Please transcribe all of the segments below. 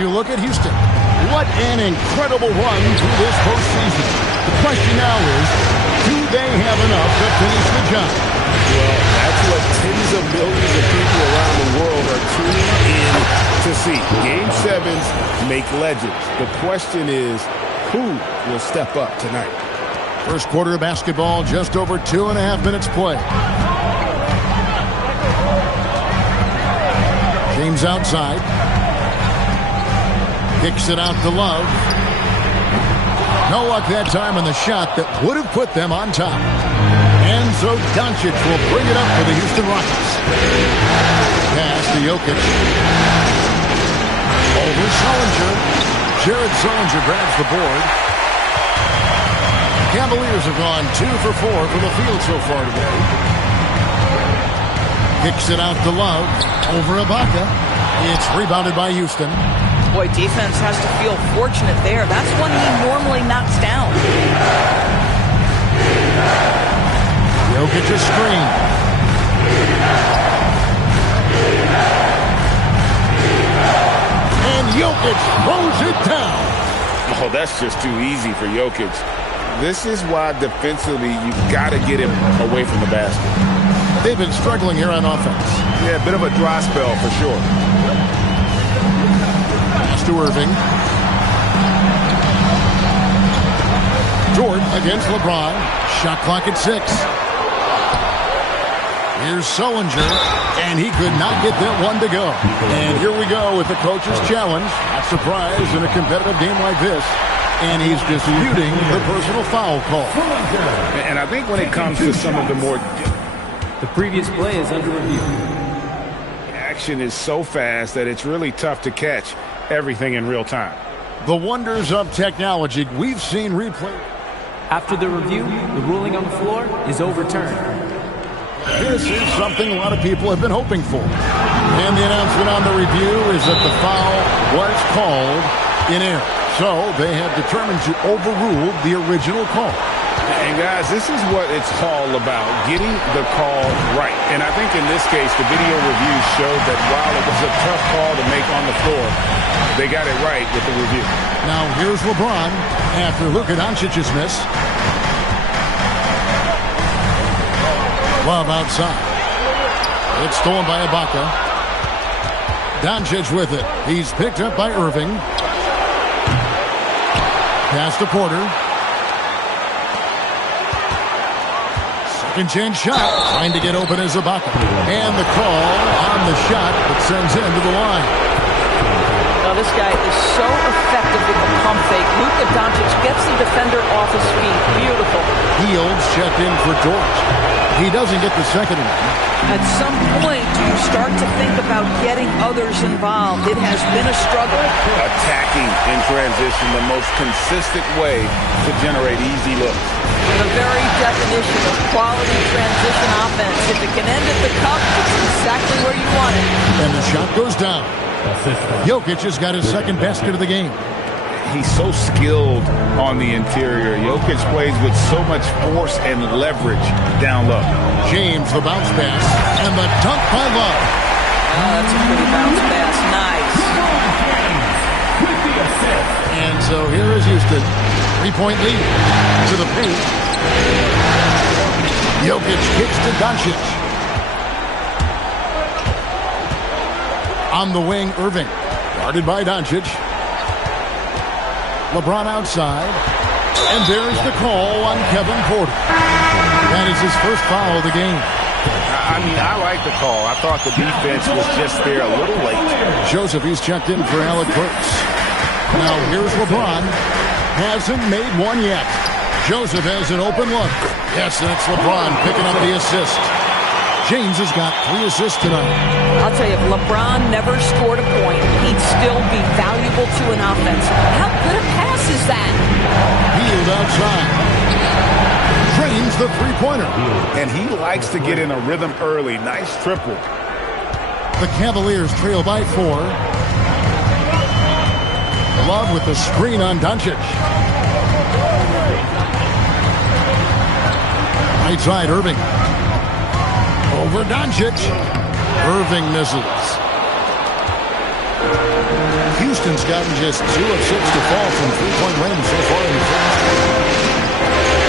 You look at Houston. What an incredible run through this postseason. The question now is, do they have enough to finish the job? Well, that's what tens of millions of people around the world are tuning in to see. Game 7s make legends. The question is, who will step up tonight? First quarter of basketball, just over 2.5 minutes play. James outside. Kicks it out to Love. No luck that time on the shot that would have put them on top. And so Doncic will bring it up for the Houston Rockets. Pass to Jokic. Over Sullinger. Jared Sullinger grabs the board. Cavaliers have gone 2 for 4 from the field so far today. Kicks it out to Love. Over Ibaka. It's rebounded by Houston. Boy, defense has to feel fortunate there. That's one he normally knocks down. Jokic a screen. And Jokic throws it down. Oh, that's just too easy for Jokic. This is why defensively you've got to get him away from the basket. They've been struggling here on offense. Yeah, a bit of a dry spell for sure. Pass to Irving. Jordan against LeBron. Shot clock at 6. Here's Sullinger, and he could not get that one to go. And here we go with the coach's challenge. Not surprised in a competitive game like this. And he's disputing the personal foul call. And I think when it comes to some of the more... The previous play is under review. Action is so fast that it's really tough to catch everything in real time. The wonders of technology. We've seen replay. After the review, the ruling on the floor is overturned. This is something a lot of people have been hoping for. And the announcement on the review is that the foul was called in error. So they have determined to overrule the original call. And guys, this is what it's all about, getting the call right. And I think in this case, the video review showed that while it was a tough call to make on the floor, they got it right with the review. Now here's LeBron after Luka Doncic's miss. Love outside. It's stolen by Ibaka. Doncic with it. He's picked up by Irving. Pass to Porter. Second chance shot. Trying to get open as Ibaka. And the call on the shot that sends him to the line. Now this guy is so effective with the pump fake. Luka Doncic gets the defender off his feet. Beautiful. Hields checked in for Dort. He doesn't get the second one. At some point, do you start to think about getting others involved? It has been a struggle. Attacking in transition, the most consistent way to generate easy looks. The very definition of quality transition offense. If it can end at the cup, it's exactly where you want it. And the shot goes down. Jokic has got his second basket of the game. He's so skilled on the interior. Jokic plays with so much force and leverage down low. James, the bounce pass, and the dunk by Love. Oh, that's a pretty bounce pass. Nice. And so here is Houston. 3-point lead to the paint. Jokic kicks to Doncic. On the wing, Irving. Guarded by Doncic. LeBron outside. And there's the call on Kevin Porter. That is his first foul of the game. I mean, I like the call. I thought the defense was just there a little late. Joseph, he's checked in for Alec Burks. Now here's LeBron. Hasn't made one yet. Joseph has an open look. Yes, that's LeBron picking up the assist. James has got 3 assists tonight. I'll tell you, if LeBron never scored a point, he'd still be valuable to an offense. How good a pass is that? Hield outside. Drains the three-pointer. And he likes to get in a rhythm early. Nice triple. The Cavaliers trail by 4. Love with the screen on Doncic. Right side, Irving. Over Doncic. Irving misses. Houston's gotten just 2 of 6 to fall from three-point range so far in the first.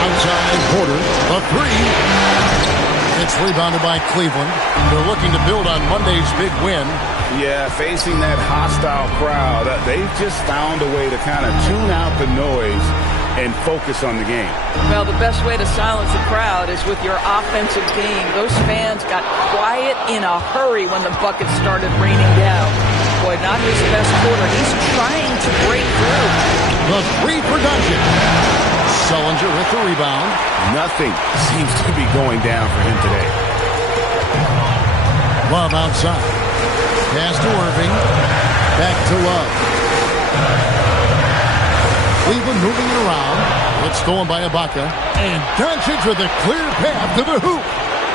Outside Porter, a three. It's rebounded by Cleveland. They're looking to build on Monday's big win. Yeah, facing that hostile crowd, they've just found a way to kind of tune out the noise and focus on the game. Well, the best way to silence the crowd is with your offensive game. Those fans got quiet in a hurry when the buckets started raining down. Boy, not his best quarter. He's trying to break through. The three for Doncic. Sullinger with the rebound. Nothing seems to be going down for him today. Love outside. Pass to Irving. Back to Love. Cleveland moving it around. It's stolen by Ibaka. And Doncic with a clear path to the hoop.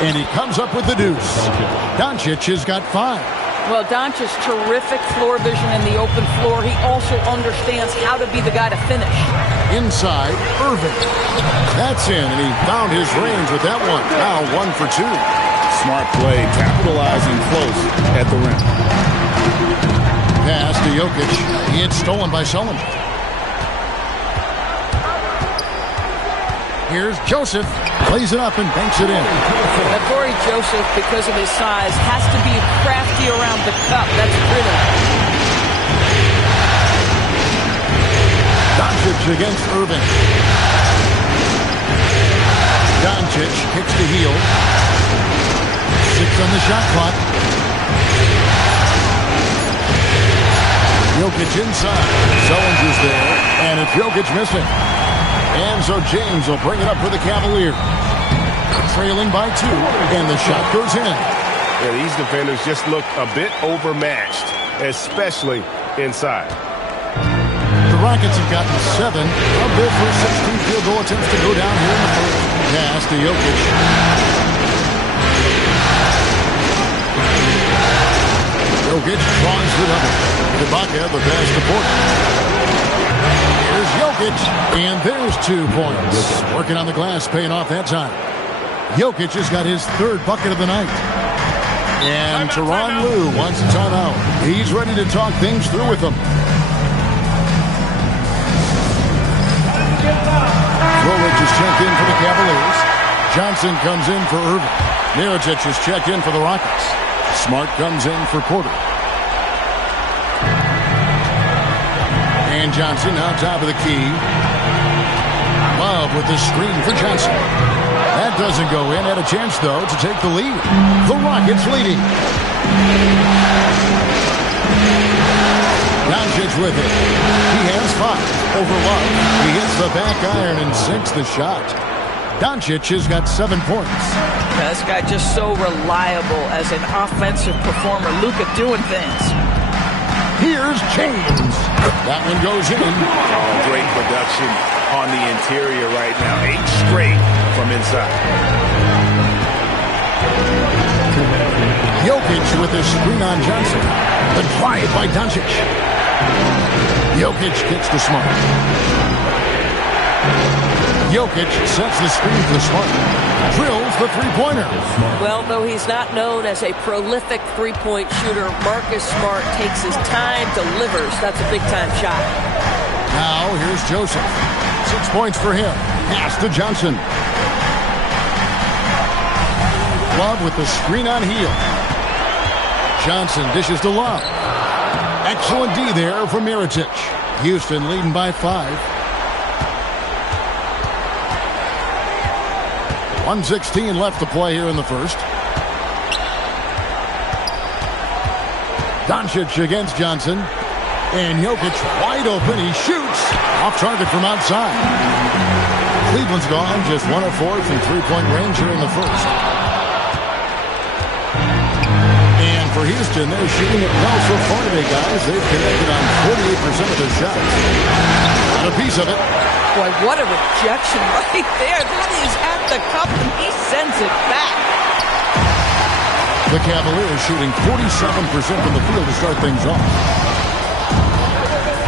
And he comes up with the deuce. Doncic has got 5. Well, Doncic's terrific floor vision in the open floor. He also understands how to be the guy to finish. Inside, Irving. That's in, and he found his range with that one. Now 1 for 2. Smart play, capitalizing close at the rim. Pass to Jokic. It's stolen by Sullinger. Here's Joseph. Plays it up and banks it in. Now, Corey Joseph, because of his size, has to be crafty around the cup. That's brilliant. Doncic against Irving. Doncic kicks the heel. 6 on the shot clock. Jokic inside. Sullinger's there, and it's Jokic missing. And so James will bring it up for the Cavaliers. Trailing by 2, and the shot goes in. Yeah, these defenders just look a bit overmatched, especially inside. The Rockets have gotten 7. A bit for 16 field goal attempts to go down here in the first. Pass to Jokic. Jokic draws the double. Ibaka, the pass to Porter. Here's Jokic, and there's 2 points. Working on the glass, paying off that time. Jokic has got his 3rd bucket of the night. And Tyronn Lue wants a timeout. He's ready to talk things through with them. Woolridge is checked in for the Cavaliers. Johnson comes in for Irving. Mirotic is checked in for the Rockets. Smart comes in for Porter. And Johnson on top of the key. Love with the screen for Johnson. That doesn't go in. Had a chance, though, to take the lead. The Rockets leading. Doncic with it. He has 5 over Love. He hits the back iron and sinks the shot. Doncic has got 7 points. This guy just so reliable as an offensive performer. Luka doing things. Here's James. That one goes in. Oh, great production on the interior right now. 8 straight from inside. Jokic with a screen on Johnson. The drive by Doncic. Jokic kicks to Smart. Jokic sets the screen for Smart. Drills the three-pointer. Well, though he's not known as a prolific three-point shooter, Marcus Smart takes his time, delivers. That's a big-time shot. Now, here's Joseph. 6 points for him. Pass to Johnson. Love with the screen on heel. Johnson dishes to Love. Excellent D there for Mirotic. Houston leading by 5. 1:16 left to play here in the first. Doncic against Johnson. And Jokic wide open. He shoots. Off target from outside. Cleveland's gone just 1 of 4 from three-point range here in the first. And for Houston, they're shooting it well so far today, guys. They've connected on 48% of their shots. Got a piece of it. Boy, what a rejection right there. He's at the cup and he sends it back. The Cavaliers shooting 47% from the field to start things off.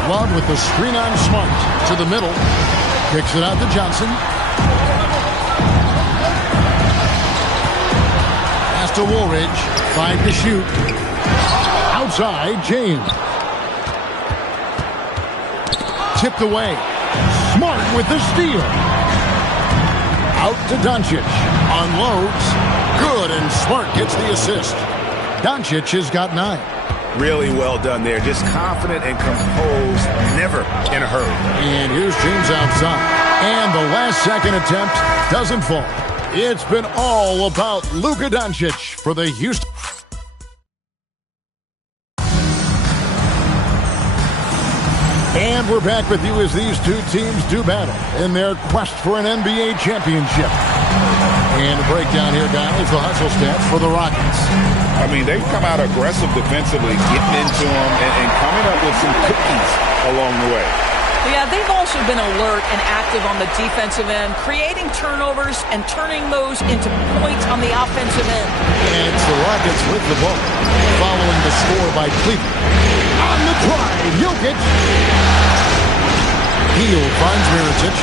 Love with the screen on Smart to the middle. Kicks it out to Johnson. Pass to Woolridge. 5 to shoot. Outside, James. tipped away. Smart with the steal. Out to Doncic. Unloads. Good, and Smart gets the assist. Doncic has got 9. Really well done there. Just confident and composed, never in a hurry. And here's James outside. And the last second attempt doesn't fall. It's been all about Luka Doncic for the Houston. And we're back with you as these two teams do battle in their quest for an NBA championship. And a breakdown here, guys, the hustle stats for the Rockets. I mean, they've come out aggressive defensively, getting into them and coming up with some cookies along the way. Yeah, they've also been alert and active on the defensive end, creating turnovers and turning those into points on the offensive end. And it's the Rockets with the ball, following the score by Cleveland. On the drive, Jokic. Hield finds Mirotic.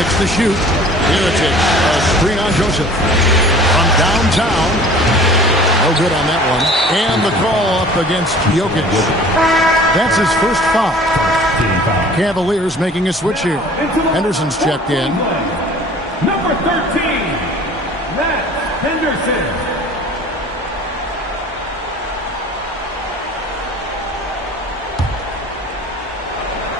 6 to shoot. Mirotic, a screen on Joseph. From downtown. No good on that one. And the call up against Jokic. That's his first foul. Cavaliers making a switch here. Henderson's checked in. Number 13, Matt Henderson.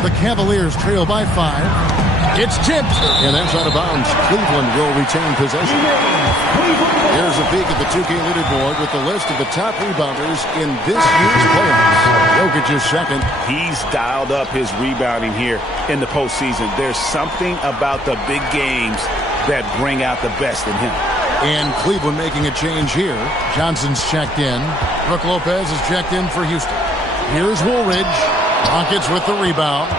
The Cavaliers trail by 5. It's tipped, and that's out of bounds. Cleveland will retain possession. Here's a peek at the 2K leaderboard with the list of the top rebounders in this year's playoffs. Jokic is second. He's dialed up his rebounding here in the postseason. There's something about the big games that bring out the best in him. And Cleveland making a change here. Johnson's checked in. Brook Lopez is checked in for Houston. Here's Woolridge. Rockets with the rebound.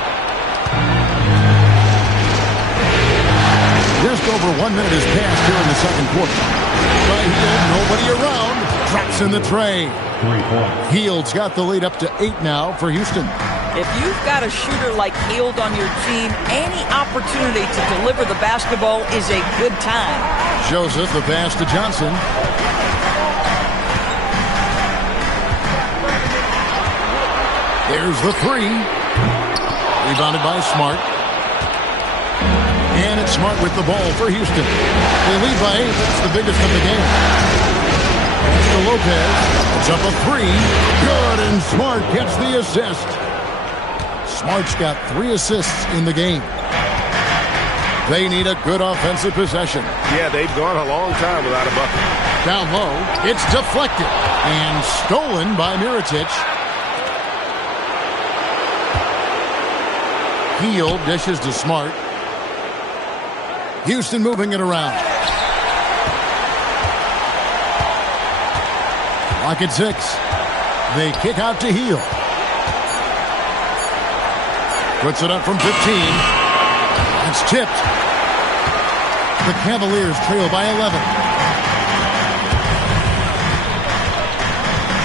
Just over 1 minute has passed here in the second quarter. By Hield, nobody around. Drops in the tray. 3 points. Hield's got the lead up to 8 now for Houston. If you've got a shooter like Hield on your team, any opportunity to deliver the basketball is a good time. Joseph, the pass to Johnson. There's the 3. Rebounded by Smart. And it's Smart with the ball for Houston. They lead by 8. That's the biggest of the game. Pass to Lopez. It's up a 3. Good, and Smart gets the assist. Smart's got 3 assists in the game. They need a good offensive possession. Yeah, they've gone a long time without a bucket. Down low, it's deflected and stolen by Mirotic. Hield dishes to Smart. Houston moving it around. Lock at 6. They kick out to Hield. Puts it up from 15. It's tipped. The Cavaliers trail by 11.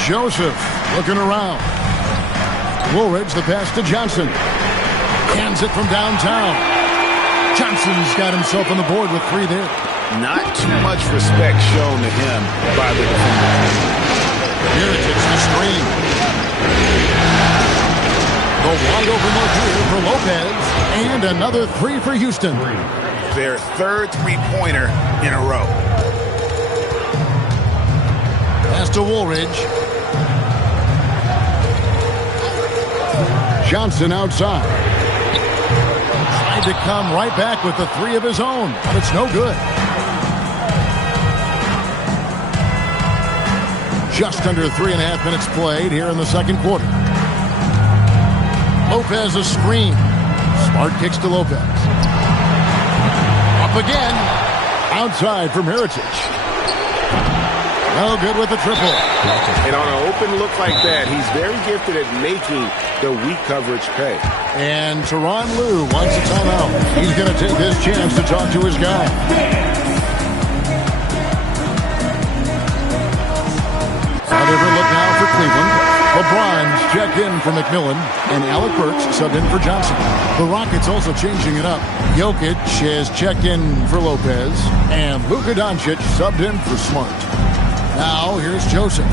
Joseph looking around. Woolridge, the pass to Johnson. Hands it from downtown. Johnson's got himself on the board with 3 there. Not too much respect shown to him by the defender. Mirotic the screen. The wide open look here for Lopez. And another 3 for Houston. Their third three-pointer in a row. Pass to Woolridge. Johnson outside. Tried to come right back with the 3 of his own, but it's no good. Just under 3.5 minutes played here in the second quarter. Lopez a screen. Smart kicks to Lopez. Up again. Outside for Mirotic. No good with the triple. And on an open look like that, he's very gifted at making the weak coverage pay. And Tyronn Lue wants a timeout. He's going to take this chance to talk to his guy. A different look now for Cleveland. LeBron's checked in for McMillan, and Alec Burks subbed in for Johnson. The Rockets also changing it up. Jokic has checked in for Lopez, and Luka Doncic subbed in for Smart. Now, here's Joseph.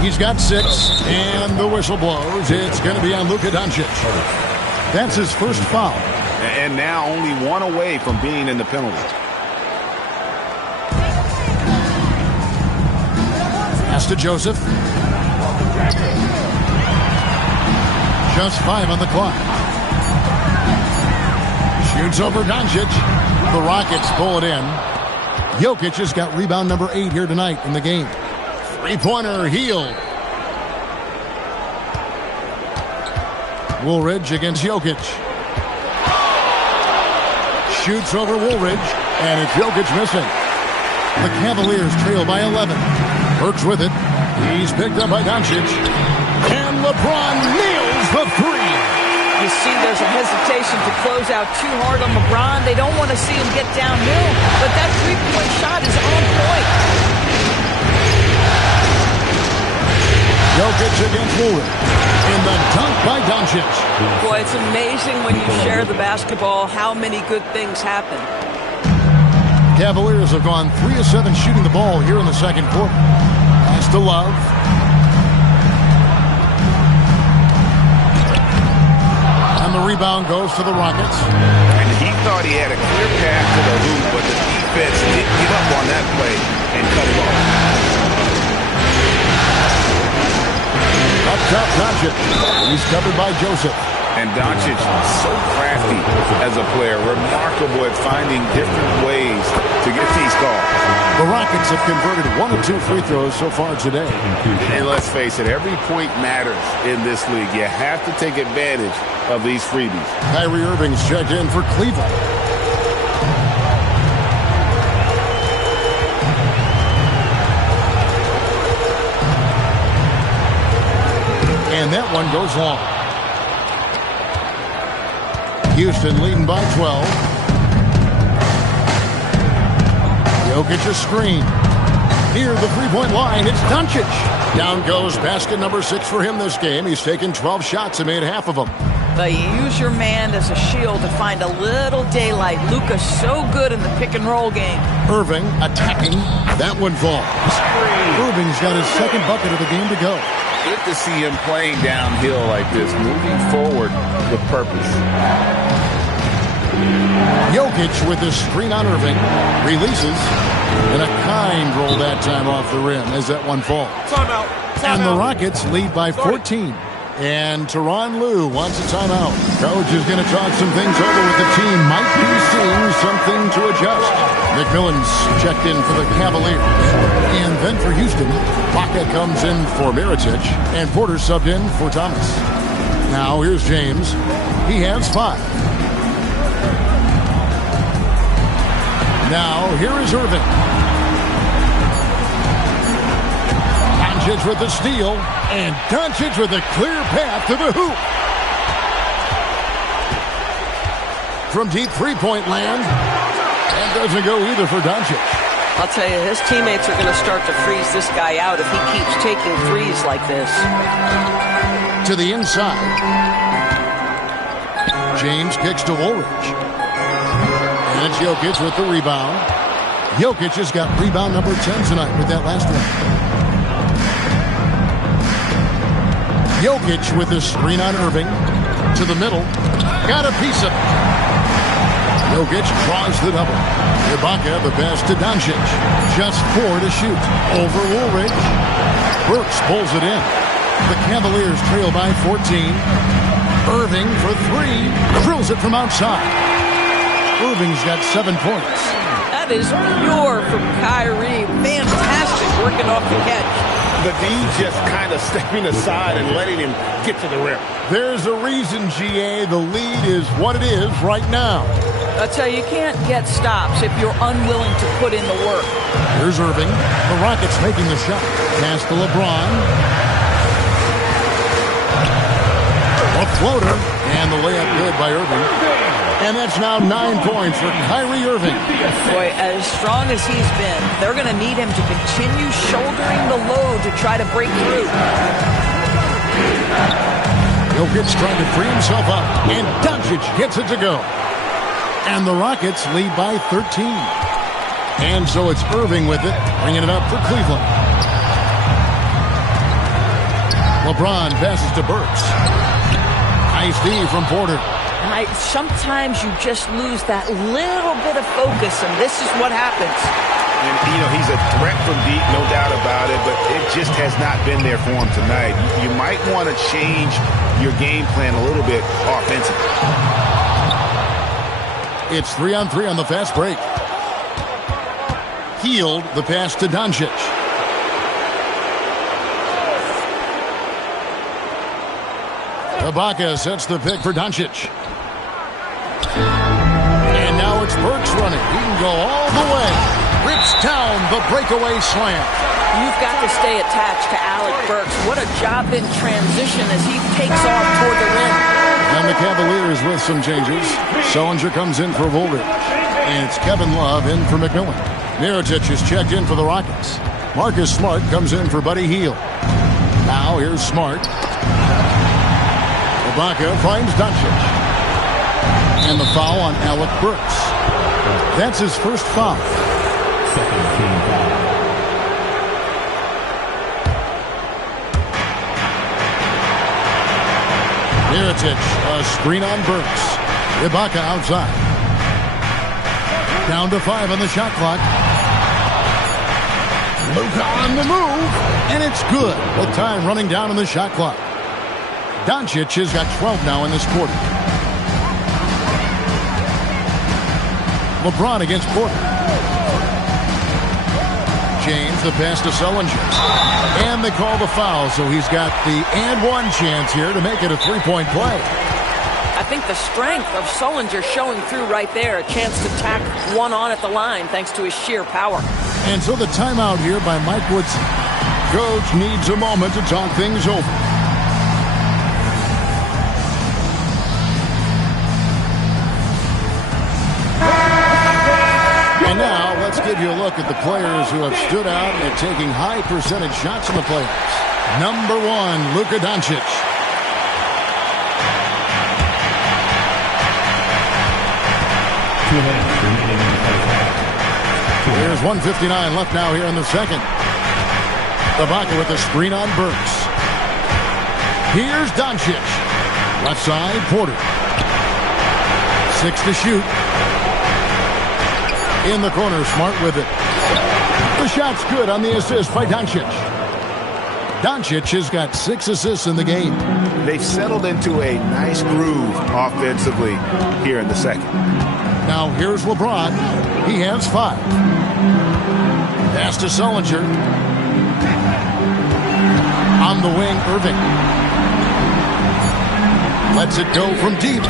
He's got 6, and the whistle blows. It's going to be on Luka Doncic. That's his first foul. And now only one away from being in the penalty. Pass to Joseph. Just 5 on the clock. Shoots over Doncic. The Rockets pull it in. Jokic has got rebound number 8 here tonight in the game. Three-pointer, Hield. Woolridge against Jokic. Shoots over Woolridge, and it's Jokic missing. The Cavaliers trail by 11. Burks with it. He's picked up by Doncic. And LeBron nails the three. You see there's a hesitation to close out too hard on LeBron. They don't want to see him get downhill, but that three-point shot is on point. Jokic against Woolridge. In the dunk by Doncic. Boy, it's amazing when you share the basketball how many good things happen. Cavaliers have gone 3 of 7 shooting the ball here in the second quarter. Pass to Love. And the rebound goes to the Rockets. And he thought he had a clear path to the hoop, but the defense didn't give up on that play and cut him off. Up top, Doncic. He's covered by Joseph. And Doncic, so crafty as a player, remarkable at finding different ways to get these calls. The Rockets have converted 1 of 2 free throws so far today. And let's face it, every point matters in this league. You have to take advantage of these freebies. Kyrie Irving's checked in for Cleveland. And that one goes long. Houston leading by 12. Jokic a screen. Near the three-point line, it's Doncic. Down goes basket number 6 for him this game. He's taken 12 shots and made half of them. But you use your man as a shield to find a little daylight. Luka's so good in the pick-and-roll game. Irving attacking. That one falls. Irving's got his second bucket of the game to go. Good to see him playing downhill like this, moving forward with purpose. Jokic with the screen on Irving. Releases. And a kind roll that time off the rim as that one falls. Timeout. And the Rockets lead by 14. And Tyronn Lue wants a timeout. Coach is going to talk some things over with the team. Might be seeing something to adjust. McMillan's checked in for the Cavaliers. And then for Houston, Baca comes in for Mirotic. And Porter subbed in for Thomas. Now here's James. He has 5. Now here is Irving. Doncic with the steal, and Doncic with a clear path to the hoop. From deep three-point land, and doesn't go either for Doncic. I'll tell you, his teammates are going to start to freeze this guy out if he keeps taking threes like this. To the inside. James kicks to Woolridge. And it's Jokic with the rebound. Jokic has got rebound number 10 tonight with that last one. Jokic with the screen on Irving. To the middle. Got a piece of it. Jokic draws the double. Ibaka the best to Doncic. Just 4 to shoot. Over Woolridge. Burks pulls it in. The Cavaliers trail by 14. Irving for 3. Drills it from outside. Irving's got 7 points. That is pure from Kyrie. Fantastic working off the catch. The D just kind of stepping aside and letting him get to the rim. There's a reason, GA. The lead is what it is right now. I tell you, you can't get stops if you're unwilling to put in the work. Here's Irving. The Rockets making the shot. Pass to LeBron. A floater. And the layup good by Irving. And that's now 9 points for Kyrie Irving. Boy, as strong as he's been, they're going to need him to continue shouldering the load to try to break through. Jokic trying to free himself up. And Doncic gets it to go. And the Rockets lead by 13. And so it's Irving with it, bringing it up for Cleveland. LeBron passes to Burks. Nice D from Porter. Sometimes you just lose that little bit of focus, and this is what happens. And, he's a threat from deep, no doubt about it, but it just has not been there for him tonight. You might want to change your game plan a little bit offensively. It's 3-on-3 on the fast break. Healed the pass to Doncic. Ibaka sets the pick for Doncic. And now it's Burks running. He can go all the way. Rips down the breakaway slam. You've got to stay attached to Alec Burks. What a job in transition as he takes off toward the rim. And the Cavaliers with some changes. Sullinger comes in for Woolridge. And it's Kevin Love in for McMillan. Mirotic is checked in for the Rockets. Marcus Smart comes in for Buddy Hield. Now here's Smart. Ibaka finds Doncic. And the foul on Alec Burks. That's his first foul. Second team foul. Mirotic, a screen on Burks. Ibaka outside. Down to 5 on the shot clock. Luka on the move. And it's good with time running down on the shot clock. Doncic has got 12 now in this quarter. LeBron against Porter. James, the pass to Sullinger. And they call the foul, so he's got the and one chance here to make it a three-point play. I think the strength of Sullinger showing through right there. A chance to tack one on at the line thanks to his sheer power. And so the timeout here by Mike Woodson. Coach needs a moment to talk things over. And now, let's give you a look at the players who have stood out and taking high percentage shots in the playoffs. Number 1, Luka Doncic. There's 1:59 left now here in the second. Ibaka with a screen on Burks. Here's Doncic. Left side, Porter. 6 to shoot. In the corner, Smart with it. The shot's good on the assist by Doncic. Doncic has got 6 assists in the game. They've settled into a nice groove offensively here in the second. Now here's LeBron. He has 5. Pass to Sullinger. On the wing, Irving. Lets it go from deep.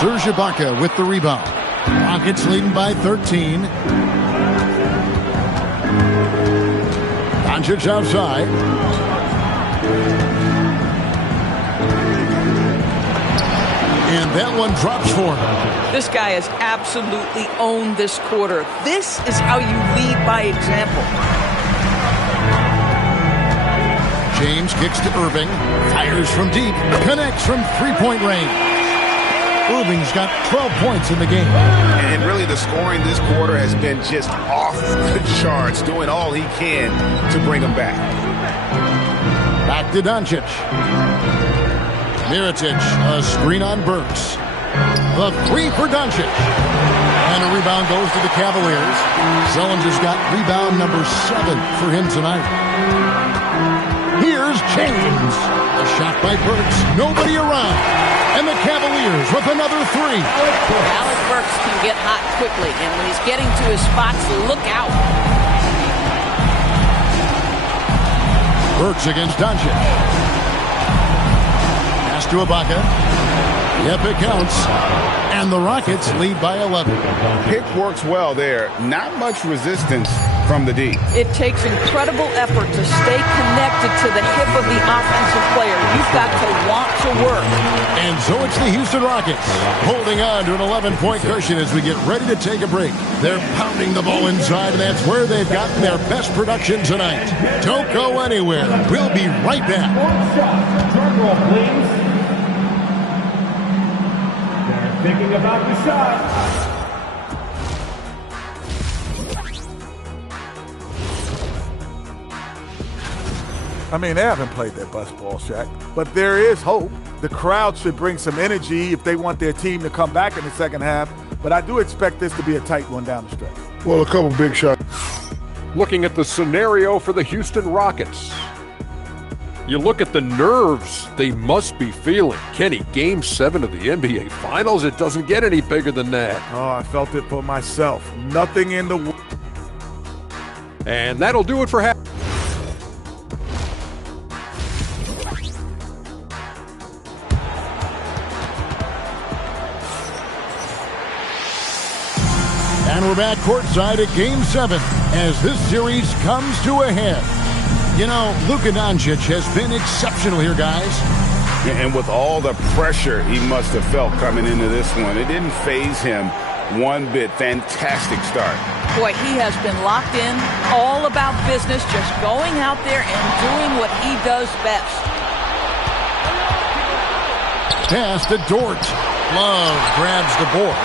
Serge Ibaka with the rebound. Rockets leading by 13. Doncic outside. And that one drops for him. This guy has absolutely owned this quarter. This is how you lead by example. James kicks to Irving. Fires from deep. Connects from three-point range. Irving's got 12 points in the game. And really the scoring this quarter has been just off the charts, doing all he can to bring him back. Back to Doncic. Mirotic, a screen on Burks. The 3 for Doncic. And a rebound goes to the Cavaliers. Sullinger's got rebound number 7 for him tonight. Here's James. A shot by Burks. Nobody around. And the Cavaliers with another 3. Alec Burks can get hot quickly, and when he's getting to his spots, look out. Burks against Doncic. Pass to Ibaka. Yep, it counts. And the Rockets lead by 11. Pick works well there. Not much resistance from the D. It takes incredible effort to stay connected to the hip of the offensive player. You've got to want to work. And so it's the Houston Rockets holding on to an 11-point cushion as we get ready to take a break. They're pounding the ball inside, and that's where they've gotten their best production tonight. Don't go anywhere. We'll be right back. One shot. Drum roll, please. They're thinking about the shot. I mean, they haven't played their best ball, Shaq. But there is hope. The crowd should bring some energy if they want their team to come back in the second half. But I do expect this to be a tight one down the stretch. Well, a couple big shots. Looking at the scenario for the Houston Rockets. You look at the nerves they must be feeling. Kenny, Game 7 of the NBA Finals, it doesn't get any bigger than that. Oh, I felt it for myself. Nothing in the world. And that'll do it for half. And we're back courtside at Game 7 as this series comes to a head. You know, Luka Doncic has been exceptional here, guys. And with all the pressure he must have felt coming into this one, it didn't faze him one bit. Fantastic start. Boy, he has been locked in, all about business, just going out there and doing what he does best. Pass to Dort. Love grabs the board.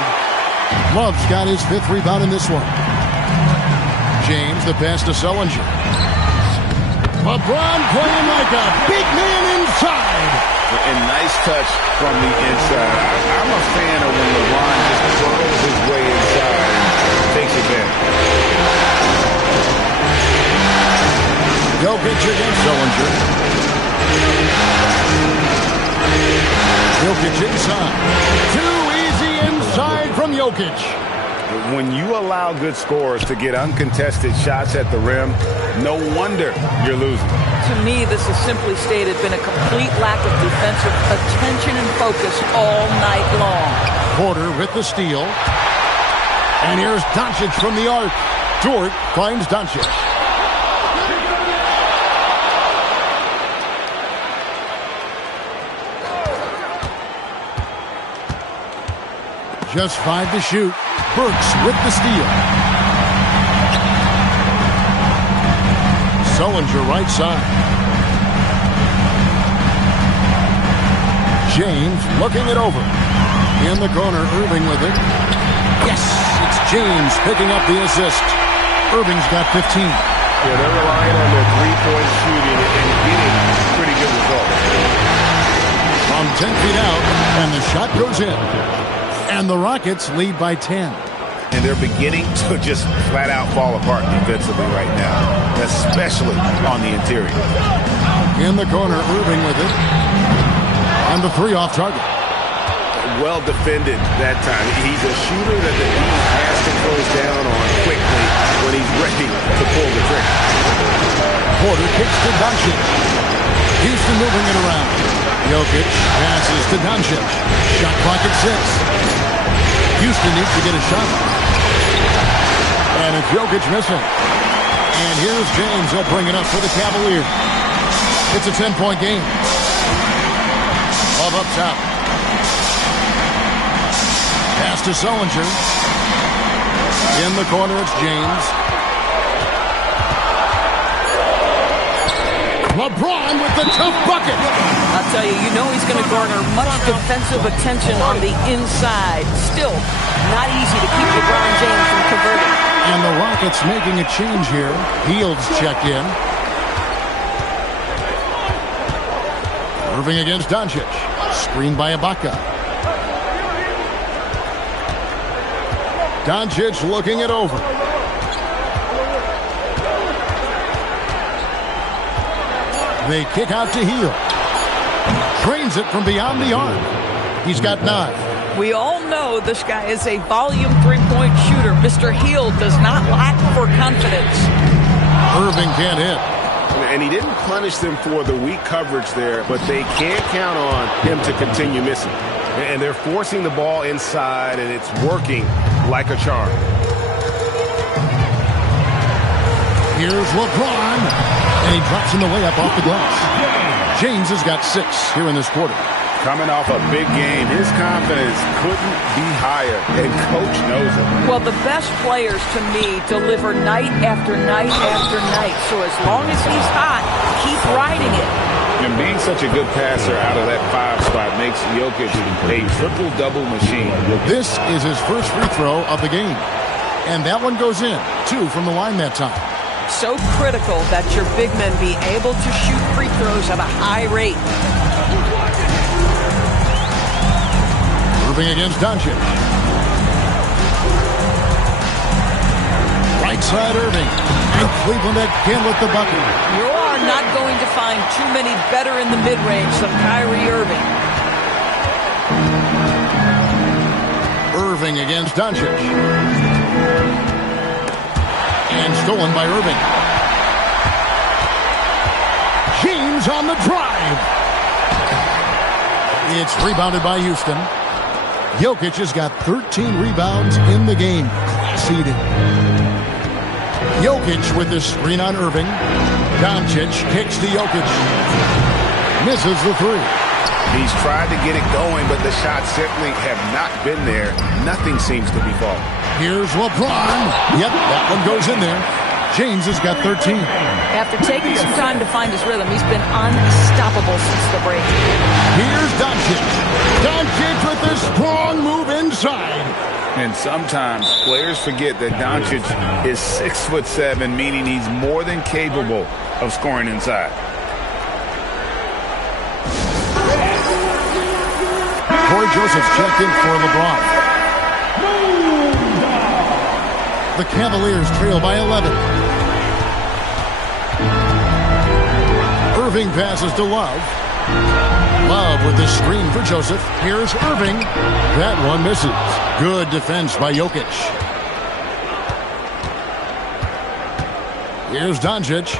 Love's got his 5th rebound in this one. James, the pass to Sullinger. LeBron playing like a big man inside. And nice touch from the inside. I'm a fan of when LeBron just curls his way inside and takes advantage. Jokic against Sullinger. Jokic inside. Too easy inside from Jokic. When you allow good scorers to get uncontested shots at the rim, no wonder you're losing. To me, this has simply stated been a complete lack of defensive attention and focus all night long. Porter with the steal. And here's Doncic from the arc. Dort finds Doncic. Just 5 to shoot. Burks with the steal. Sullinger right side. James looking it over. In the corner, Irving with it. Yes, it's James picking up the assist. Irving's got 15. Yeah, they're relying on their three-point shooting and getting pretty good results. From 10 feet out, and the shot goes in. And the Rockets lead by 10. And they're beginning to just flat out fall apart defensively right now, especially on the interior. In the corner, Irving with it. And the 3 off target. Well defended that time. He's a shooter that the team has to close down on quickly when he's ready to pull the trigger. Porter kicks to Doncic. Houston moving it around. Jokic passes to Doncic. Shot clock at 6. Houston needs to get a shot. And it's Jokic missing. And here's James. He'll bring it up for the Cavaliers. It's a 10-point game. Love up top. Pass to Sullinger. In the corner, it's James. LeBron with the tough bucket. I'll tell you, you know he's going to garner much defensive attention on the inside. Still, not easy to keep LeBron James from converting. And the Rockets making a change here. Fields checked in. Irving against Doncic. Screened by Ibaka. Doncic looking it over. They kick out to Hield. Trains it from beyond the arc. He's got 9. We all know this guy is a volume 3-point shooter. Mr. Hield does not lack for confidence. Irving can't hit. And he didn't punish them for the weak coverage there, but they can't count on him to continue missing. And they're forcing the ball inside, and it's working like a charm. Here's LeBron. And he drops him the way up off the glass. James has got 6 here in this quarter. Coming off a big game, his confidence couldn't be higher, and Coach knows it. Well, the best players, to me, deliver night after night after night. So as long as he's hot, keep riding it. And being such a good passer out of that 5 spot makes Jokic a triple-double machine. This is his first free throw of the game. And that one goes in. 2 from the line that time. It's so critical that your big men be able to shoot free throws at a high rate. Irving against Doncic. Right side Irving. And Cleveland again with the bucket. You are not going to find too many better in the mid-range than Kyrie Irving. Irving against Doncic. And stolen by Irving. James on the drive. It's rebounded by Houston. Jokic has got 13 rebounds in the game. Seeding. Jokic with the screen on Irving. Doncic kicks to Jokic. Misses the three. He's tried to get it going, but the shots simply have not been there. Nothing seems to be falling. Here's LeBron. Yep, that one goes in there. James has got 13. After taking some time to find his rhythm, he's been unstoppable since the break. Here's Doncic. Doncic with a strong move inside. And sometimes players forget that Doncic is 6'7", meaning he's more than capable of scoring inside. Corey Joseph's checked in for LeBron. The Cavaliers trail by 11. Irving passes to Love. Love with the screen for Joseph. Here's Irving. That one misses. Good defense by Jokic. Here's Doncic.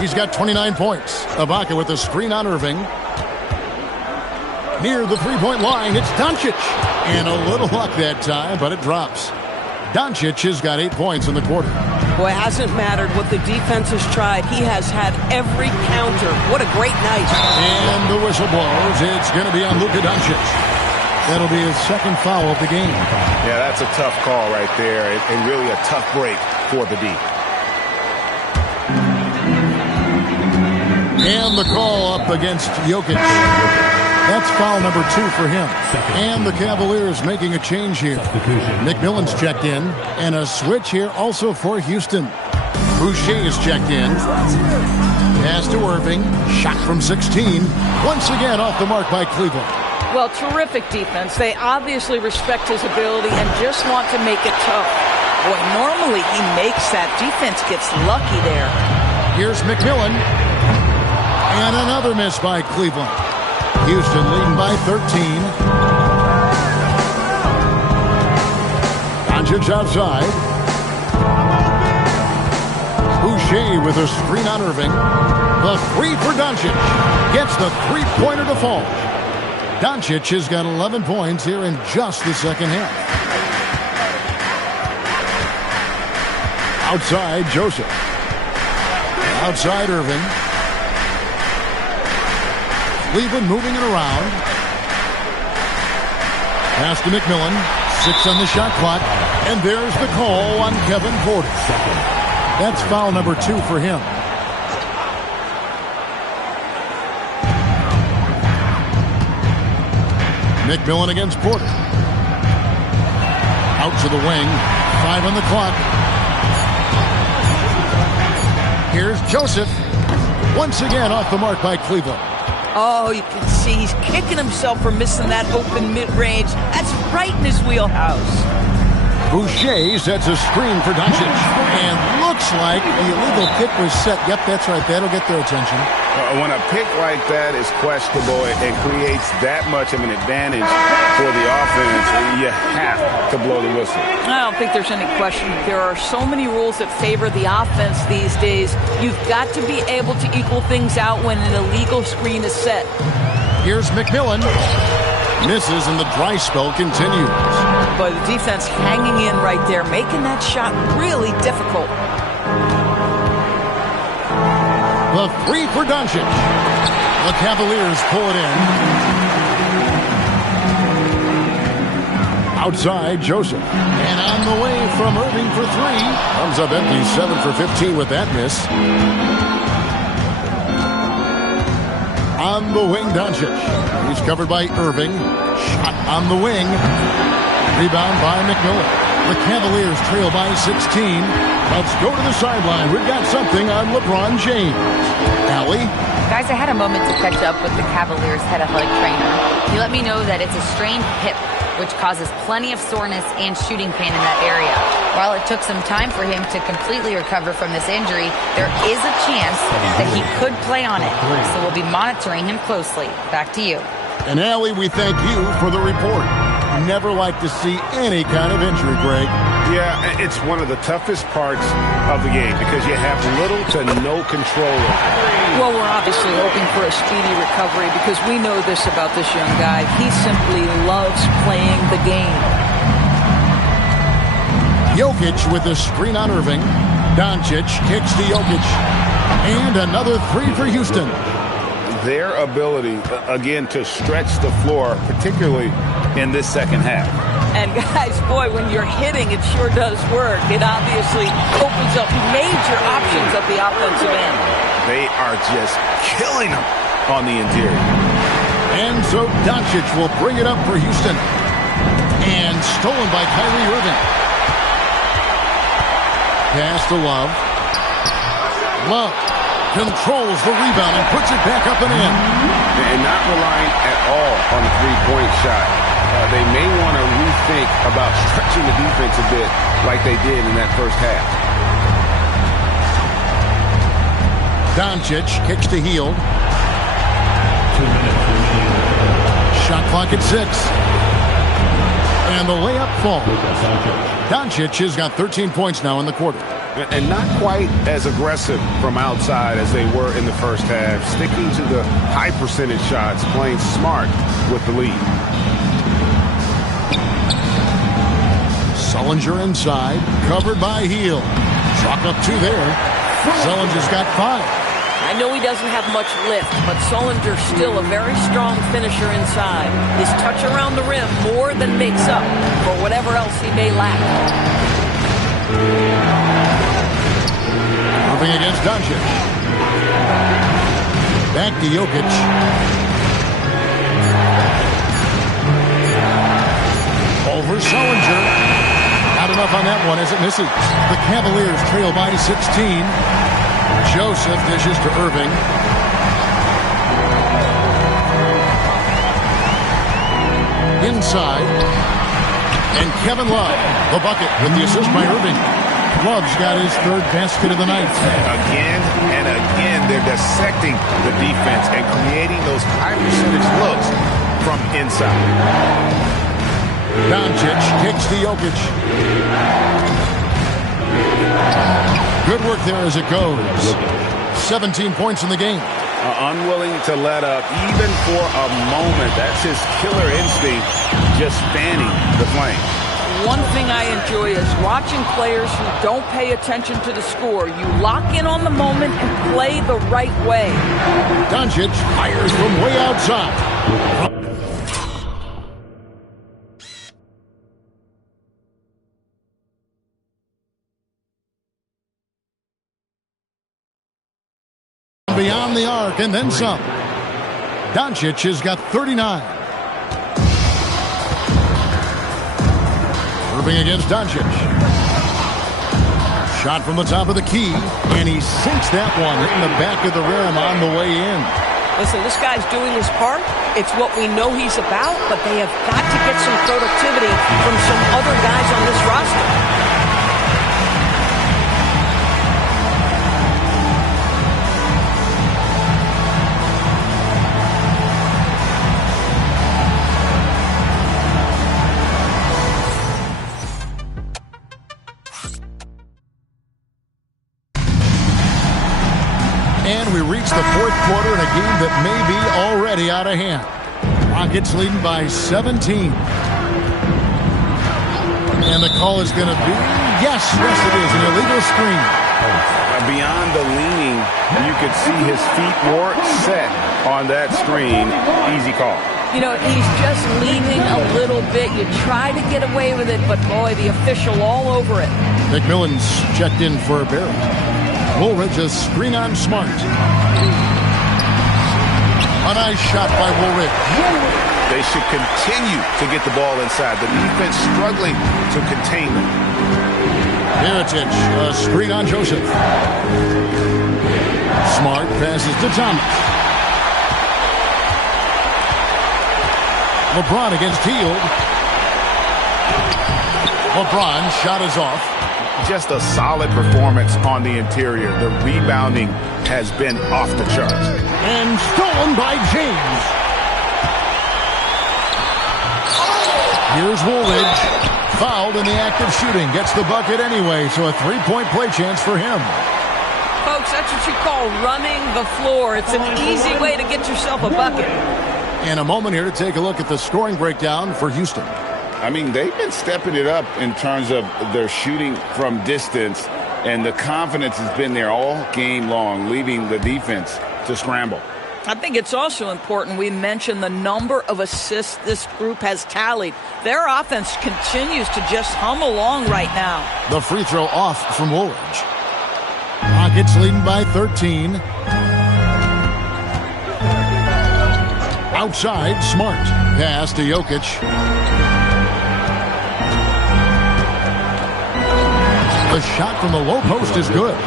He's got 29 points. Ibaka with the screen on Irving. Near the three-point line, it's Doncic. And a little luck that time, but it drops. Doncic has got 8 points in the quarter. Boy, it hasn't mattered what the defense has tried. He has had every counter. What a great night. And the whistle blows. It's going to be on Luka Doncic. That'll be his second foul of the game. Yeah, that's a tough call right there, and really a tough break for the D. And the call up against Jokic. That's foul number 2 for him. And the Cavaliers making a change here. McMillan's checked in. And a switch here also for Houston. Boucher is checked in. Pass to Irving. Shot from 16. Once again off the mark by Cleveland. Well, terrific defense. They obviously respect his ability and just want to make it tough. Boy, normally he makes that. Defense gets lucky there. Here's McMillan. And another miss by Cleveland. Houston leading by 13. Doncic outside. Boucher with a screen on Irving. The three for Doncic. Gets the three-pointer to fall. Doncic has got 11 points here in just the second half. Outside, Joseph. Outside, Irving. Cleveland moving it around. Pass to McMillan. 6 on the shot clock. And there's the call on Kevin Porter. That's foul number 2 for him. McMillan against Porter. Out to the wing. 5 on the clock. Here's Joseph. Once again off the mark by Cleveland. Oh, you can see he's kicking himself for missing that open mid-range. That's right in his wheelhouse. Boucher sets a screen for Doncic. And looks like the illegal kick was set. Yep, that's right. That'll get their attention. When a pick like that is questionable, it creates that much of an advantage for the offense. You have to blow the whistle. I don't think there's any question. There are so many rules that favor the offense these days. You've got to be able to equal things out when an illegal screen is set. Here's McMillan. Misses and the dry spell continues. But the defense hanging in right there, making that shot really difficult. The three for Doncic. The Cavaliers pull it in. Outside, Joseph. And on the way from Irving for 3. Comes up empty, 7 for 15 with that miss. On the wing, Doncic. He's covered by Irving. Shot on the wing. Rebound by McMillan. The Cavaliers trail by 16. Let's go to the sideline. We've got something on LeBron James. Allie? Guys, I had a moment to catch up with the Cavaliers head athletic trainer. He let me know that it's a strained hip, which causes plenty of soreness and shooting pain in that area. While it took some time for him to completely recover from this injury, there is a chance that he could play on it. So we'll be monitoring him closely. Back to you. And Allie, we thank you for the report. Never like to see any kind of injury, Greg. Yeah, it's one of the toughest parts of the game because you have little to no control over it. Well, we're obviously hoping for a speedy recovery because we know this about this young guy. He simply loves playing the game. Jokic with the screen on Irving. Doncic kicks to Jokic. And another three for Houston. Their ability, again, to stretch the floor, particularly in this second half. And guys, boy, when you're hitting, it sure does work. It obviously opens up major options at the offensive end. They are just killing them on the interior. And so Doncic will bring it up for Houston. And stolen by Kyrie Irving. Pass to Love. Love controls the rebound and puts it back up and in. And not relying at all on the three-point shot. They may want to rethink about stretching the defense a bit like they did in that first half. Doncic kicks to Hield. 2 minutes remaining. Shot clock at 6. And the layup falls. Doncic has got 13 points now in the quarter. And not quite as aggressive from outside as they were in the first half. Sticking to the high percentage shots, playing smart with the lead. Sullinger inside, covered by Hield. Chalk up 2 there. Sullinger's got 5. I know he doesn't have much lift, but Sullinger's still a very strong finisher inside. His touch around the rim more than makes up for whatever else he may lack. Moving against Doncic. Back to Jokic. Over Sullinger. Not enough on that one as it misses. The Cavaliers trail by 16. Joseph dishes to Irving. Inside. And Kevin Love, the bucket with the assist by Irving. Love's got his 3rd basket of the night. Again and again, they're dissecting the defense and creating those high percentage looks from inside. Doncic kicks to Jokic. Good work there as it goes. 17 points in the game. Unwilling to let up even for a moment. That's his killer instinct, just fanning the flame. One thing I enjoy is watching players who don't pay attention to the score. You lock in on the moment and play the right way. Doncic fires from way outside. Beyond the arc and then some. Doncic has got 39. Irving against Doncic. Shot from the top of the key, and he sinks that one in the back of the rim on the way in. Listen, this guy's doing his part. It's what we know he's about, but they have got to get some productivity from some other guys on this roster. And we reach the 4th quarter in a game that may be already out of hand. Rockets leading by 17. And the call is going to be, yes, it is, an illegal screen. Beyond the leaning, you could see his feet more set on that screen. Easy call. You know, he's just leaning a little bit. You try to get away with it, but boy, the official all over it. McMillan's checked in for a Barry. Woolridge a screen on Smart. A nice shot by Woolridge. They should continue to get the ball inside. The defense struggling to contain them. Mirotic, a screen on Joseph. Smart passes to Thomas. LeBron against Hield. LeBron shot is off. Just a solid performance on the interior. The rebounding has been off the charts. And stolen by James. Here's Woolridge. Fouled in the act of shooting. Gets the bucket anyway, so a three-point play chance for him. Folks, that's what you call running the floor. It's an easy way to get yourself a bucket. And a moment here to take a look at the scoring breakdown for Houston. I mean, they've been stepping it up in terms of their shooting from distance, and the confidence has been there all game long, leaving the defense to scramble. I think it's also important we mention the number of assists this group has tallied. Their offense continues to just hum along right now. The free throw off from Woolridge. Rockets leading by 13. Outside, Smart. Pass to Jokic. The shot from the low post is good.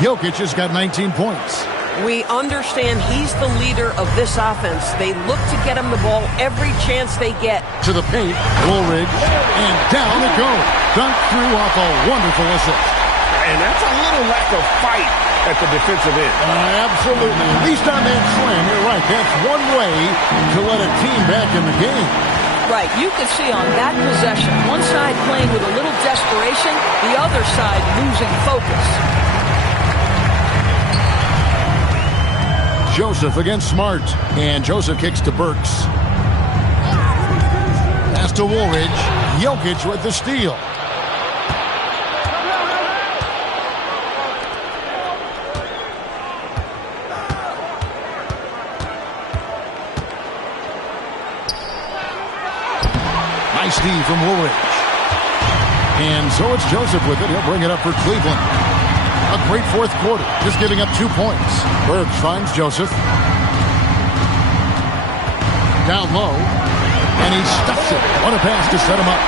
Jokic has got 19 points. We understand he's the leader of this offense. They look to get him the ball every chance they get. To the paint, Woolridge, and down it goes. Dunked through off a wonderful assist. And that's a little lack of fight at the defensive end. Absolutely. At least on that slam, you're right. That's one way to let a team back in the game. Right, you can see on that possession, one side playing with a little desperation, the other side losing focus. Joseph against Smart, and Joseph kicks to Burks. Pass to Woolridge. Jokic with the steal. Nice D from Woolridge. And so it's Joseph with it. He'll bring it up for Cleveland. A great fourth quarter, just giving up 2 points. Burks finds Joseph. Down low. And he stuffs it. What a pass to set him up.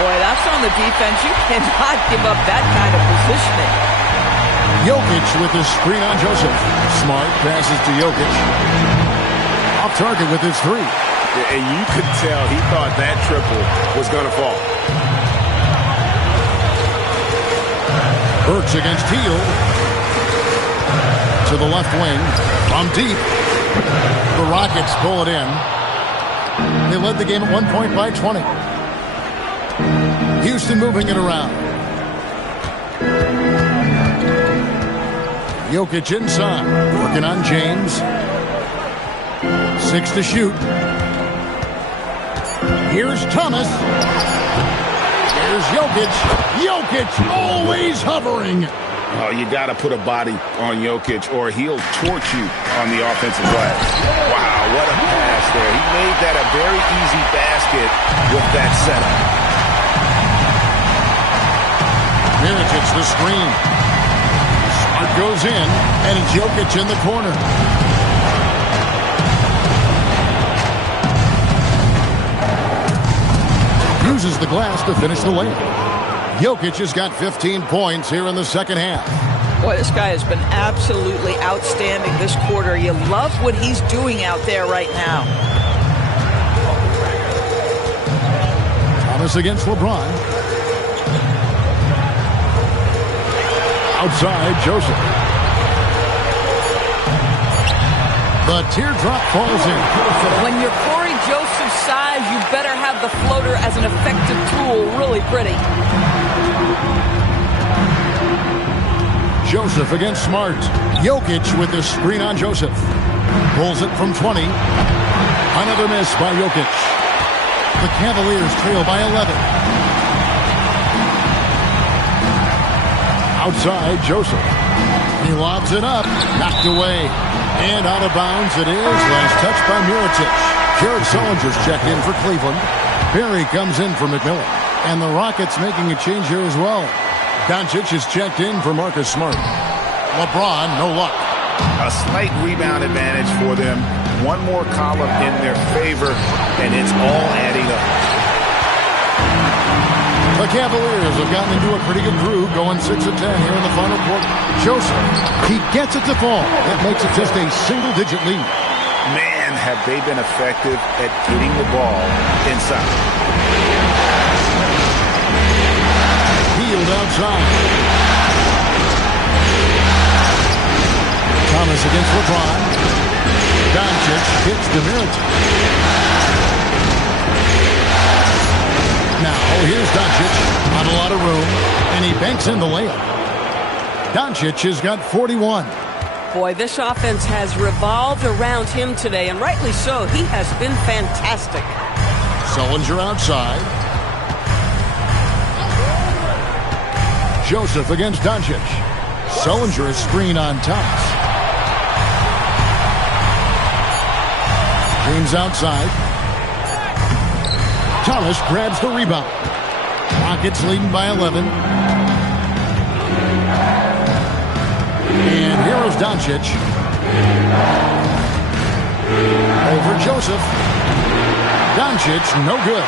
Boy, that's on the defense. You cannot give up that kind of positioning. Jokic with his screen on Joseph. Smart passes to Jokic. Off target with his three. And you could tell he thought that triple was going to fall. Burks against Hield. To the left wing. From deep. The Rockets pull it in. They led the game at 1 point by 20. Houston moving it around. Jokic inside. Working on James. 6 to shoot. Here's Thomas. Here's Jokic. Jokic always hovering. Oh, you got to put a body on Jokic or he'll torch you on the offensive glass. Wow, what a pass there. He made that a very easy basket with that setup. Mirotic the screen. Smart goes in, and it's Jokic in the corner. Uses the glass to finish the layup. Jokic has got 15 points here in the second half. Boy, this guy has been absolutely outstanding this quarter. You love what he's doing out there right now. Thomas against LeBron. Outside, Joseph. The teardrop falls in. When you're Corey Joseph's size, you better have the floater as an effective tool. Really pretty. Joseph against Smart. Jokic with the screen on Joseph. Pulls it from 20. Another miss by Jokic. The Cavaliers trail by 11. Outside, Joseph. He lobs it up. Knocked away. And out of bounds it is. Last touch by Mirotic. Jared Sullinger's checked in for Cleveland. Barry comes in for McMillan. And the Rockets making a change here as well. Doncic is checked in for Marcus Smart. LeBron, no luck. A slight rebound advantage for them. one more column in their favor, and it's all adding up. The Cavaliers have gotten into a pretty good groove, going 6 of 10 here in the final quarter. Joseph, he gets it to fall. That makes it just a single-digit lead. Man, have they been effective at getting the ball inside. Field outside. Thomas against LeBron. Doncic hits DeMeriton. Now, here's Doncic. Not a lot of room. And he banks in the layup. Doncic has got 41. Boy, this offense has revolved around him today, and rightly so. He has been fantastic. Sullinger outside. Joseph against Doncic. Sullinger is screen on Thomas. James outside. Thomas grabs the rebound. Rockets leading by 11. And here is Doncic. Over Joseph. Doncic, no good.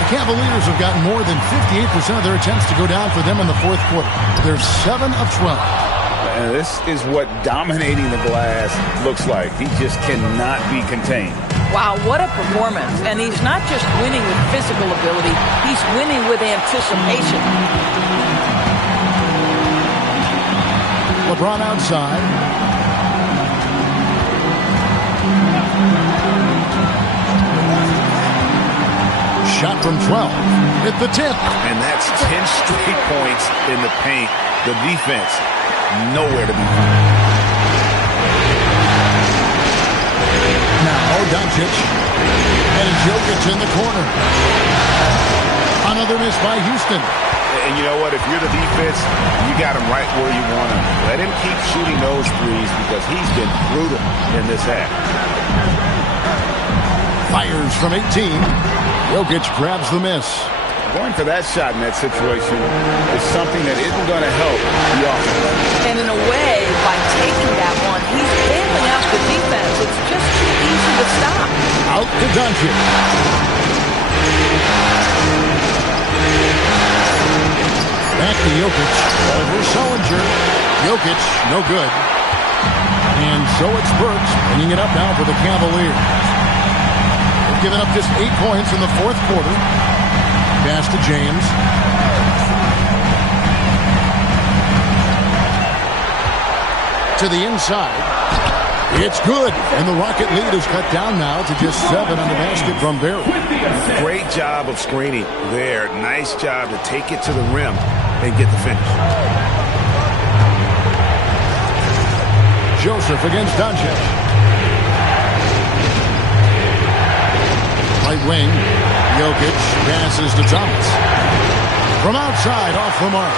The Cavaliers have gotten more than 58% of their attempts to go down for them in the fourth quarter. They're 7 of 12. And this is what dominating the glass looks like. He just cannot be contained. Wow, what a performance. And he's not just winning with physical ability, he's winning with anticipation. LeBron outside. Shot from 12. Hit the tip. And that's 10 straight points in the paint. The defense, nowhere to be found. Now Doncic. And Jokic in the corner. Another miss by Houston. And you know what? If you're the defense, you got him right where you want him. Let him keep shooting those threes because he's been brutal in this half. Fires from 18. Jokic grabs the miss. Going for that shot in that situation is something that isn't going to help the offense. And in a way, by taking that one, he's bailing out the defense. It's just too easy to stop. Out to Doncic. Back to Jokic. Over Sullinger. Jokic, no good. And so it's Burks bringing it up now for the Cavaliers. They've given up just 8 points in the fourth quarter. Pass to James. To the inside. It's good. And the Rocket lead is cut down now to just 7 on the basket from Barry. Great job of screening there. Nice job to take it to the rim and get the finish. Joseph against Doncic. Right wing. Jokic passes to Thomas. From outside, off the mark.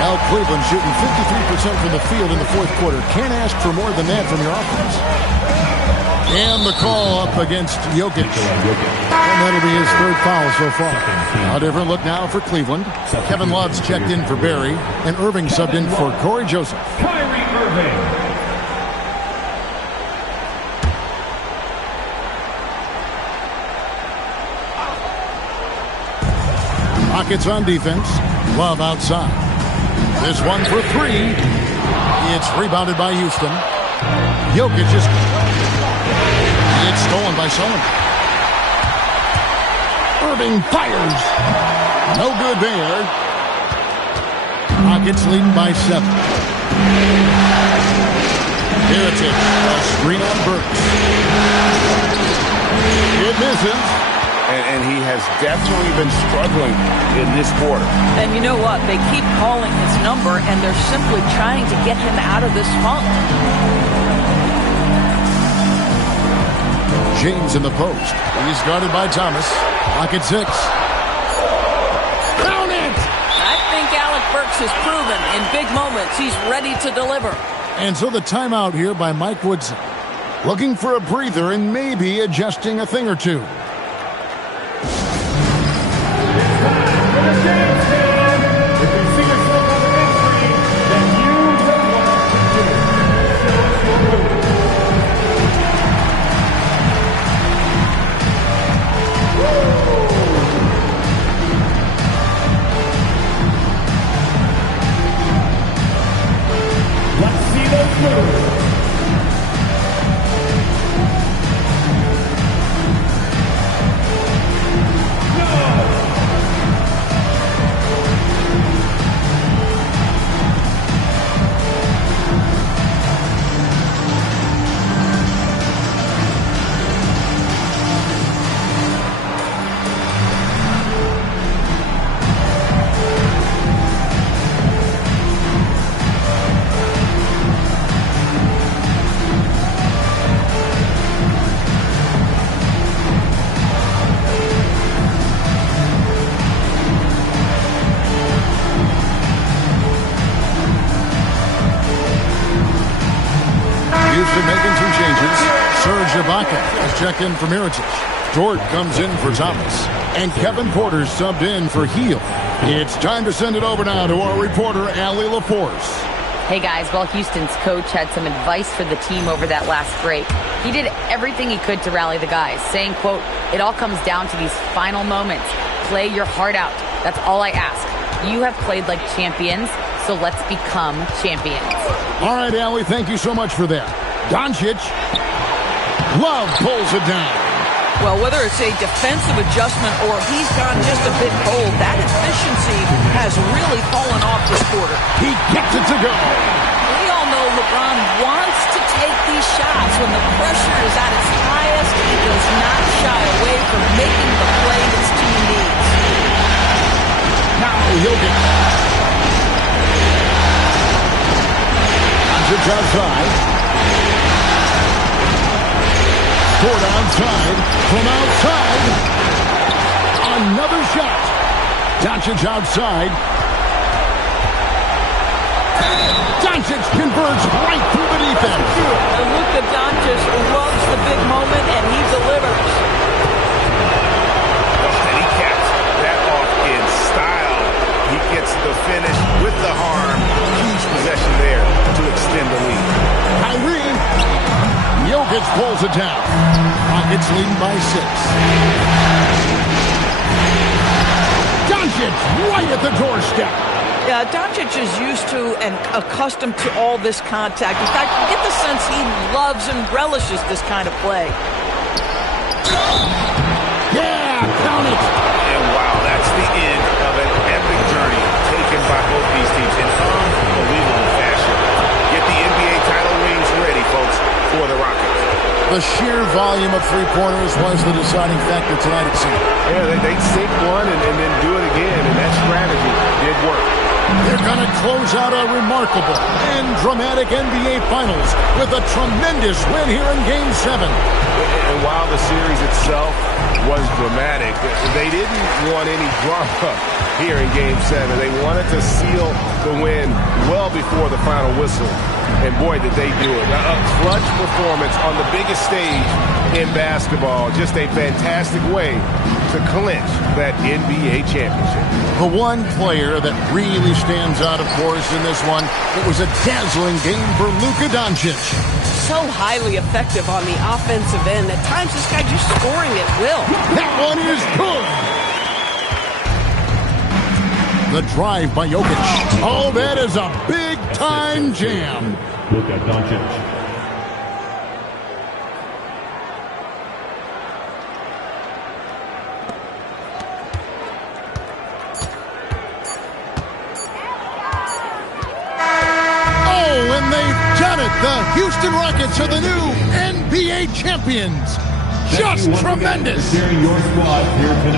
Now Cleveland shooting 53% from the field in the fourth quarter. Can't ask for more than that from your offense. And the call up against Jokic. And that'll be his 3rd foul so far. A different look now for Cleveland. Kevin Love's checked in for Barry. And Irving subbed in for Corey Joseph. Kyrie Irving. Rockets on defense. Love outside. This one for 3. It's rebounded by Houston. Jokic is... It's stolen by Sullinger. Irving fires. No good there. Rockets leading by 7. Mirotic, a screen on Burks. It misses. And he has definitely been struggling in this quarter. And you know what? They keep calling his number, and they're simply trying to get him out of this funk. James in the post. He's guarded by Thomas. Pocket 6. Count it! I think Alec Burks has proven in big moments he's ready to deliver. And so the timeout here by Mike Woodson. Looking for a breather and maybe adjusting a thing or two. Ibaka has checked in for Mirotic. Dort comes in for Thomas. And Kevin Porter subbed in for Heel. It's time to send it over now to our reporter, Allie LaForce. Hey guys, well, Houston's coach had some advice for the team over that last break. He did everything he could to rally the guys, saying, quote, "It all comes down to these final moments. Play your heart out. That's all I ask. You have played like champions, so let's become champions." All right, Allie, thank you so much for that. Doncic. Love pulls it down. Well, whether it's a defensive adjustment or he's gone just a bit cold, that efficiency has really fallen off this quarter. He gets it to go. We all know LeBron wants to take these shots. When the pressure is at its highest, he does not shy away from making the play his team needs. Now Jokic. Doncic outside. Ford outside, from outside, another shot. Doncic outside. Doncic converts right through the defense. And Luka Doncic loves the big moment, and he delivers. And he caps that off in style. He gets the finish with the harm. Huge possession there to extend the lead. Kyrie. Jokic pulls it down. Rockets leading by 6. Doncic right at the doorstep. Yeah, Doncic is used to and accustomed to all this contact. In fact, you get the sense he loves and relishes this kind of play. Yeah, count it. And wow, that's the end of an epic journey taken by both these teams in unbelievable fashion. Get the NBA title rings ready, folks, for the Rockets. The sheer volume of three-pointers was the deciding factor tonight, it seemed. Yeah, they sink one and then do it again, and that strategy did work. They're going to close out a remarkable and dramatic NBA Finals with a tremendous win here in Game 7. And while the series itself was dramatic, they didn't want any drama here in Game 7. They wanted to seal the win well before the final whistle. And boy, did they do it. A clutch performance on the biggest stage in basketball. Just a fantastic way to clinch that NBA championship. The one player that really stands out, of course, in this one, it was a dazzling game for Luka Doncic. So highly effective on the offensive end. At times, this guy just scoring at will. That one is good. The drive by Jokic. Oh, that is a big-time jam. Luka Doncic. And they've done it. The Houston Rockets are the new NBA champions. Just tremendous.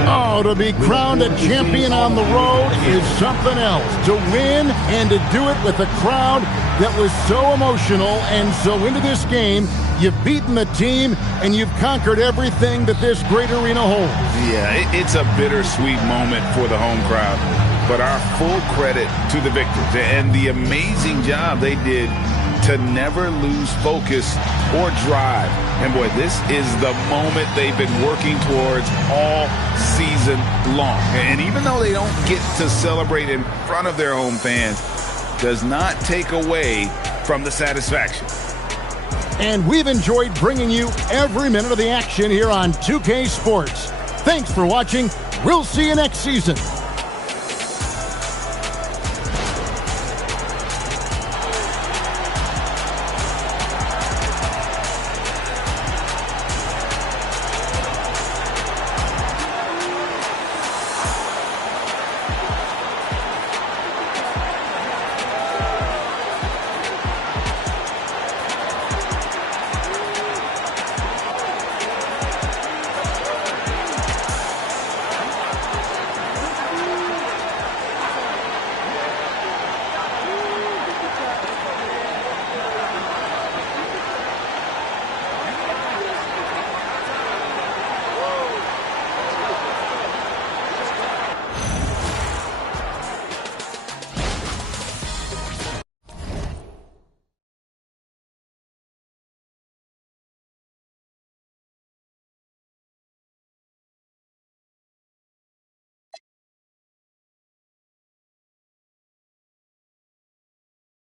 Oh, to be crowned a champion on the road is something else. To win and to do it with a crowd that was so emotional and so into this game, you've beaten the team and you've conquered everything that this great arena holds. Yeah, it's a bittersweet moment for the home crowd. But our full credit to the victors and the amazing job they did to never lose focus or drive. And boy, this is the moment they've been working towards all season long. And even though they don't get to celebrate in front of their home fans, does not take away from the satisfaction. And we've enjoyed bringing you every minute of the action here on 2K Sports. Thanks for watching. We'll see you next season.